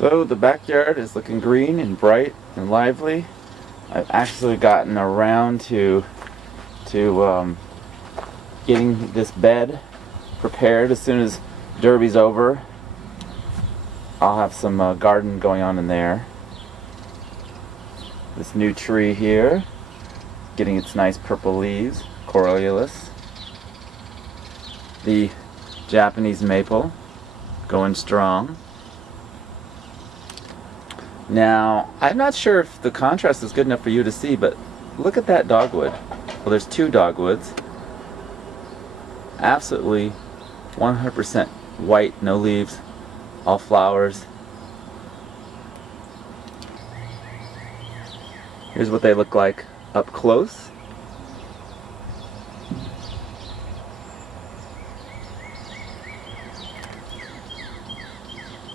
So the backyard is looking green and bright and lively. I've actually gotten around to getting this bed prepared. As soon as Derby's over, I'll have some garden going on in there. This new tree here, getting its nice purple leaves, Coriolis. The Japanese maple, going strong. Now, I'm not sure if the contrast is good enough for you to see, but look at that dogwood. Well, there's two dogwoods. Absolutely 100% white, no leaves, all flowers. Here's what they look like up close.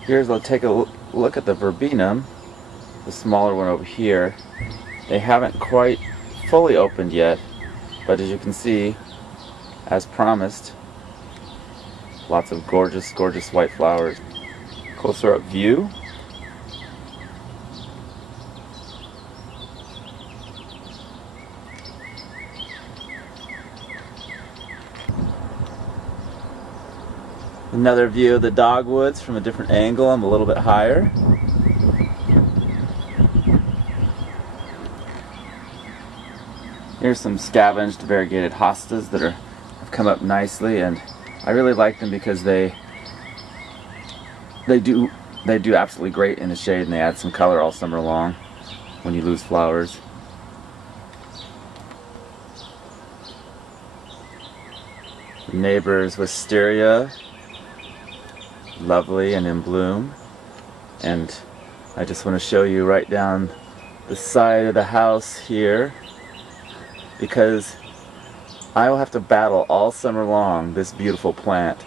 I'll take a look at the verbena, the smaller one over here. They haven't quite fully opened yet, but as you can see, as promised, lots of gorgeous, gorgeous white flowers. Closer up view. Another view of the dogwoods from a different angle. I'm a little bit higher. Here's some scavenged variegated hostas that have come up nicely, and I really like them because they do absolutely great in the shade, and they add some color all summer long when you lose flowers. Neighbor's wisteria, lovely and in bloom, and I just want to show you right down the side of the house here, because I will have to battle all summer long this beautiful plant.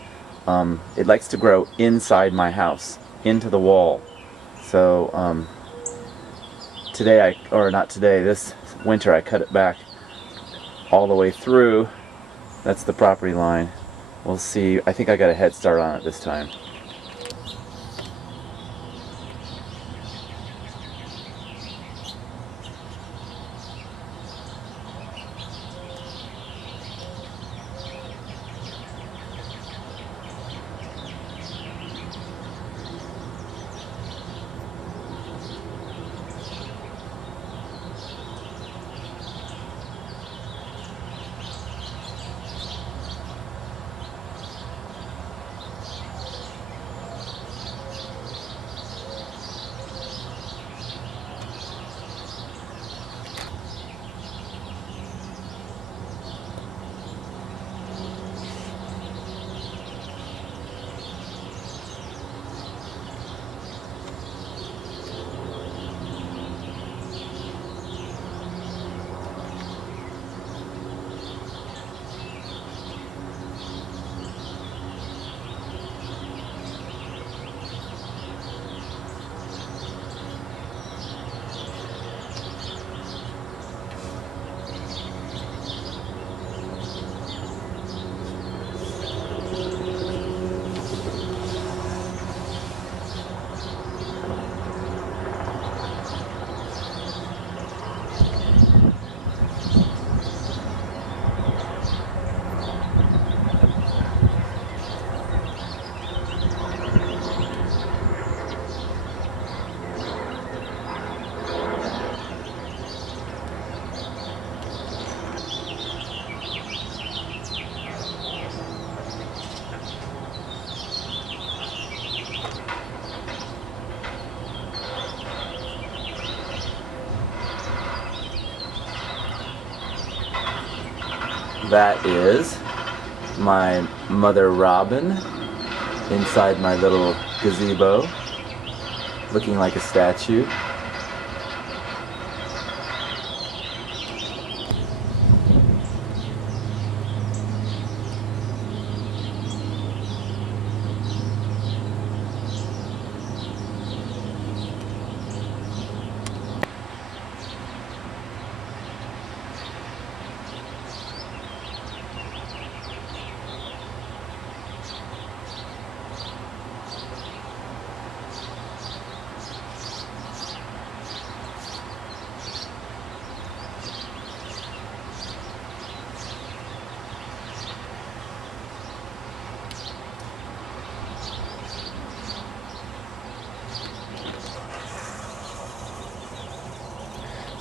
It likes to grow inside my house, into the wall. So this winter I cut it back all the way through. That's the property line. We'll see. I think I got a head start on it this time. That is my mother robin inside my little gazebo, looking like a statue.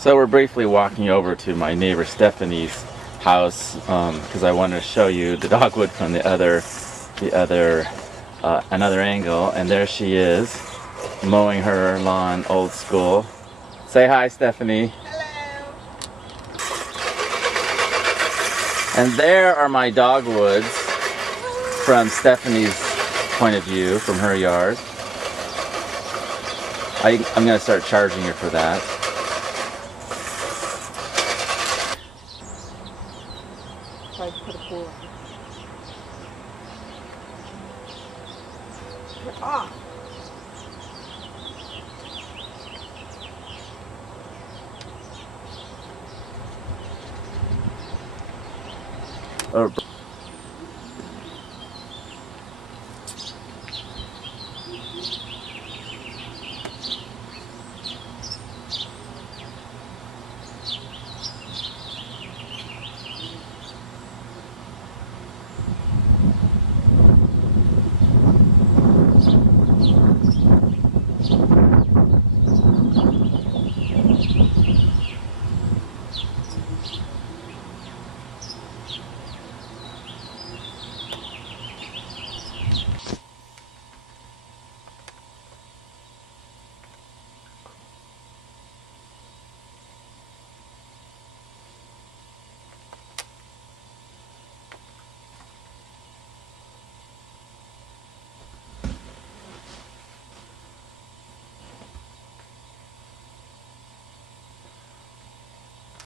So we're briefly walking over to my neighbor Stephanie's house because I wanted to show you the dogwood from another angle, and there she is mowing her lawn old school. Say hi, Stephanie. Hello. And there are my dogwoods from Stephanie's point of view, from her yard. I'm going to start charging her for that. Try to put a pool on. Oh,